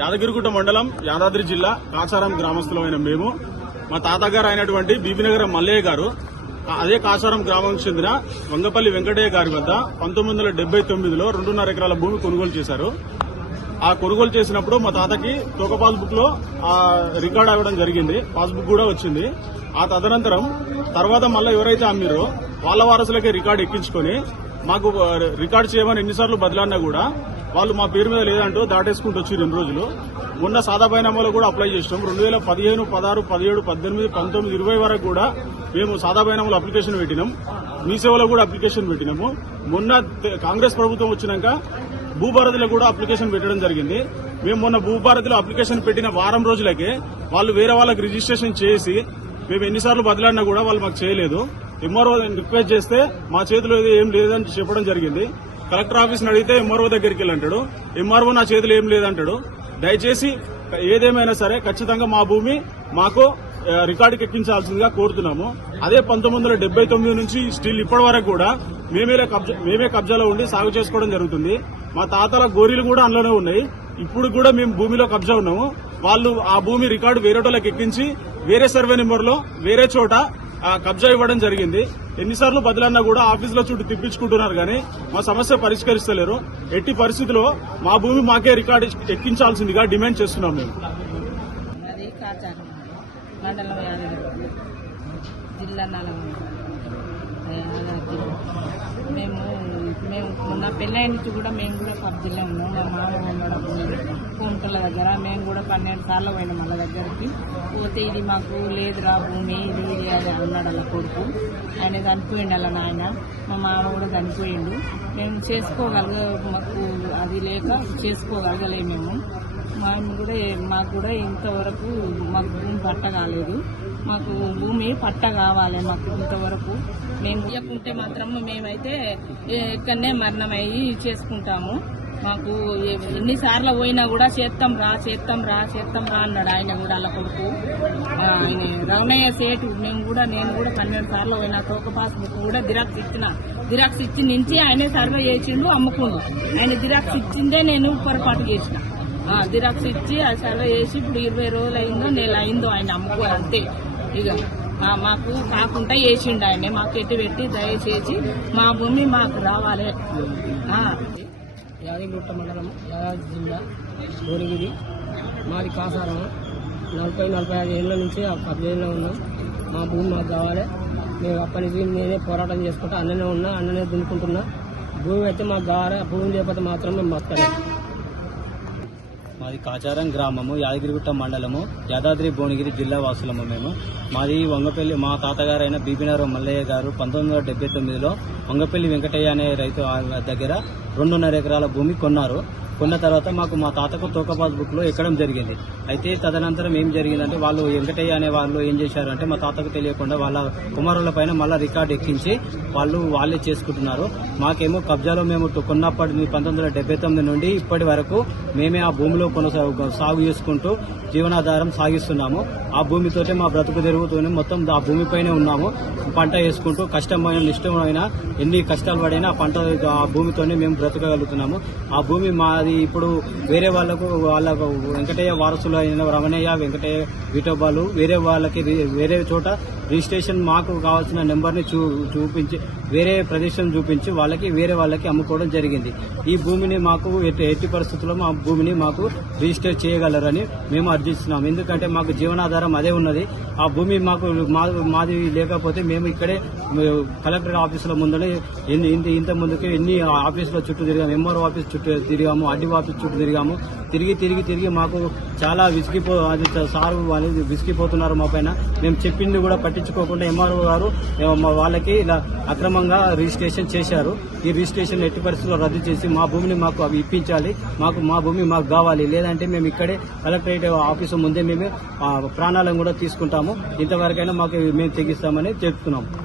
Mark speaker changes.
Speaker 1: యాదగిరిగుట్ట మండలం యాదాద్రి జిల్లా కాచారం గ్రామస్తులమైన మేము. మా తాతగారు అయినటువంటి బీబీనగర మల్లయ్య గారు అదే కాచారం గ్రామం చెందిన వంగపల్లి వెంకటయ్య గారి వద్ద పంతొమ్మిది వందల డెబ్బై తొమ్మిదిలో రెండున్నర ఎకరాల భూమి కొనుగోలు చేశారు. ఆ కొనుగోలు చేసినప్పుడు మా తాతకి తోక పాస్బుక్లో ఆ రికార్డ్ అవ్వడం జరిగింది పాస్బుక్ కూడా వచ్చింది. ఆ తదనంతరం తర్వాత మళ్ళీ ఎవరైతే అమ్మిరో వాళ్ళ వారసులకే రికార్డు ఎక్కించుకొని మాకు రికార్డ్ చేయమని ఎన్నిసార్లు బదిలన్నా కూడా వాళ్ళు మా పేరు మీద లేదంటూ దాటేసుకుంటూ వచ్చి రెండు రోజులు. మొన్న సాదా బైనామాలో కూడా అప్లై చేసినాం. రెండు వేల పదిహేను పదహారు పదిహేడు పద్దెనిమిది పంతొమ్మిది ఇరవై వరకు కూడా మేము సాదా బైనామాలో అప్లికేషన్ పెట్టినాం. మీ సేవలో కూడా అప్లికేషన్ పెట్టినాము. మొన్న కాంగ్రెస్ ప్రభుత్వం వచ్చినాక భూభారతిలో కూడా అప్లికేషన్ పెట్టడం జరిగింది. మేము మొన్న భూభారతిలో అప్లికేషన్ పెట్టిన వారం రోజులకే వాళ్ళు వేరే వాళ్ళకి రిజిస్ట్రేషన్ చేసి మేము ఎన్నిసార్లు బదిలాడినా కూడా వాళ్ళు మాకు చేయలేదు. ఎంఆర్ఓ రిక్వెస్ట్ చేస్తే మా చేతిలో ఏం లేదని చెప్పడం జరిగింది. కలెక్టర్ ఆఫీస్ని అడిగితే ఎంఆర్ఓ దగ్గరికి వెళ్ళి అంటాడు. ఎంఆర్ఓ నా చేతిలో ఏం లేదంటాడు. దయచేసి ఏదేమైనా సరే ఖచ్చితంగా మా భూమి మాకు రికార్డుకి ఎక్కించాల్సిందిగా కోరుతున్నాము. అదే పంతొమ్మిది వందల డెబ్బై తొమ్మిది నుంచి స్టిల్ ఇప్పటి వరకు కూడా మేమే కబ్జా మేమే కబ్జాలో ఉండి సాగు చేసుకోవడం జరుగుతుంది. మా తాతల గోరీలు కూడా అందులోనే ఉన్నాయి. ఇప్పుడు కూడా మేము భూమిలో కబ్జా ఉన్నాము. వాళ్ళు ఆ భూమి రికార్డు వేరేటోళ్ళకి ఎక్కించి వేరే సర్వే నెంబర్లో వేరే చోట కబ్జా ఇవ్వడం జరిగింది. ఎన్నిసార్లు బదులన్నా కూడా ఆఫీసులో చుట్టూ తిప్పించుకుంటున్నారు కానీ మా సమస్య పరిష్కరిస్తలేరు. ఎట్టి పరిస్థితిలో మా భూమి మాకే రికార్డు ఎక్కించాల్సిందిగా డిమాండ్ చేస్తున్నాం మేము.
Speaker 2: మండలం జిల్లా మేము మేము మొన్న పెళ్ళైన నుంచి కూడా మేము కూడా కబ్జీలో ఉన్నాం. మా మామ కుంటల దగ్గర. మేము కూడా పన్నెండు సార్లు పోయినాం వాళ్ళ దగ్గరికి. పోతే ఇది మాకు లేదురా భూమి ఇది ఇది అన్నాడు అలా కొడుకు. ఆయన చనిపోయిండు అలా నాయన. మా మామ కూడా చనిపోయిండు. మేము చేసుకోగలగ మాకు అది లేక చేసుకోగలగలేము మేము. మేము కూడా మాకు కూడా ఇంతవరకు మాకు భూమి పట్ట కాలేదు మాకు భూమి పట్ట కావాలి మాకు ఇంతవరకు. మేము ఇవ్వకుంటే మాత్రం మేమైతే ఇక్కడనే మరణం అయ్యి చేసుకుంటాము. మాకు ఎన్నిసార్లు పోయినా కూడా చేస్తాం రా చేస్తాం రా చేస్తాం రా అన్నాడు ఆయన కూడా అలా కొడుకు. ఆయన రమణయ్య సేటు మేము కూడా నేను కూడా పన్నెండు సార్లు పోయినా తోక పాస్బుక్ కూడా జిరాక్స్ ఇచ్చిన జిరాక్స్ ఇచ్చి నుంచి ఆయనే సర్వే చేసిండు అమ్ముకుండు. ఆయన జిరాక్స్ ఇచ్చిందే నేను పొరపాటు చేసిన. జిరాక్స్ ఇచ్చి ఆ సర్వే చేసి ఇప్పుడు ఇరవై రోజులు అయిందో నెల అయిందో ఆయన అమ్ముకో అంతే ఇక మాకు కాకుండా వేసిండు ఆయన. మాకు ఎట్టి పెట్టి దయచేసి మా భూమి మాకు రావాలి. ఆ.
Speaker 3: యాదగిరిగుట్ట మండలం యాదాద్రి జిల్లా గోరిగిరి మాది కాసారం. నలభై నలభై ఐదు ఏళ్ళ నుంచి ఆ ఉన్నాం. మా భూమి మాకు కావాలి. మేము అప్పటి నుంచి నేనే పోరాటం చేసుకుంటా అన్ననే ఉన్నా అన్ననే దున్నుకుంటున్నా. భూమి అయితే మాకు కావాలి భూమి లేకపోతే మాత్రం మేము బతకలేం
Speaker 4: మాది కాచారం గ్రామము యాదగిరిగుట్ట మండలము యాదాద్రి భువనగిరి జిల్లా వాసులము మేము. మాది వంగపల్లి మా తాతగారైన బీబీనగరం మల్లయ్య గారు పంతొమ్మిది వందల డెబ్బై తొమ్మిదిలో వంగపల్లి వెంకటయ్య అనే రైతు దగ్గర రెండున్నర ఎకరాల భూమి కొన్నారు. కొన్న తర్వాత మాకు మా తాతకు తోకపాస్ బుక్లో లో ఎక్కడం జరిగింది. అయితే తదనంతరం ఏం జరిగిందంటే వాళ్ళు వెంకటయ్య అనే వాళ్ళు ఏం చేశారంటే మా తాతకు తెలియకుండా వాళ్ళ కుమారుల పైన మళ్ళా రికార్డు ఎక్కించి వాళ్ళు వాళ్ళే చేసుకుంటున్నారు. మాకేమో కబ్జాలో మేము కొన్నప్పటి పంతొమ్మిది వందల డెబ్బై తొమ్మిది నుండి ఇప్పటి వరకు మేమే ఆ భూమిలో కొనసాగు సాగు చేసుకుంటూ జీవనాధారం సాగిస్తున్నాము. ఆ భూమితోటే మా బ్రతుకు జరుగుతుంది. మొత్తం ఆ భూమిపైనే ఉన్నాము. పంట వేసుకుంటూ కష్టమైన ఇష్టమైన ఎన్ని కష్టాలు పడైనా ఆ పంట ఆ భూమితోనే మేము బ్రతకగలుగుతున్నాము. ఆ భూమి మాది ఇప్పుడు వేరే వాళ్ళకు వాళ్ళకు వెంకటయ్య వారసులు అయిన రమణయ్య వెంకటయ్య విఠోబాలు వేరే వాళ్ళకి రి- వేరే చోట రిజిస్ట్రేషన్ మాకు కావాల్సిన నెంబర్ని చూ చూపించి వేరే ప్రదేశం చూపించి వాళ్ళకి వేరే వాళ్ళకి అమ్ముకోవడం జరిగింది. ఈ భూమిని మాకు ఎట్టి పరిస్థితుల్లో మా భూమిని మాకు రిజిస్టర్ చేయగలరని మేము అర్జిస్తున్నాం ఎందుకంటే మాకు జీవనాధారం అదే ఉన్నది. ఆ భూమి మాకు మా- మాది లేకపోతే మేము ఇక్కడే కలెక్టర్ ఆఫీసుల ముందరే ఎన్ని ఇంత ఇంత ముందుకే ఎన్ని ఆఫీసుల చుట్టూ తిరిగాము. ఎంఆర్ఓ ఆఫీస్ చుట్టూ తిరిగాము ఆర్డీఓ ఆఫీస్ చుట్టూ తిరిగాము. తిరిగి తిరిగి తిరిగి మాకు చాలా విసిగిపో అది సార్ అనేది విసిగిపోతున్నారు మా పైన. మేము చెప్పింది కూడా పట్టించుకోకుండా ఎంఆర్ఓ గారు మా వాళ్ళకి ఇలా అక్రమంగా రిజిస్ట్రేషన్ చేశారు. ఈ రిజిస్ట్రేషన్ ఎట్టి పరిస్థితుల్లో రద్దు చేసి మా భూమిని మాకు అవి ఇప్పించాలి. మాకు మా భూమి మాకు కావాలి. లేదంటే మేము ఇక్కడే కలెక్టరేట్ ఆఫీసు ముందే మేము ప్రాణాలను కూడా తీసుకుంటాము. ఇంతవరకైనా మాకు మేము తెగిస్తామని చెప్తున్నాం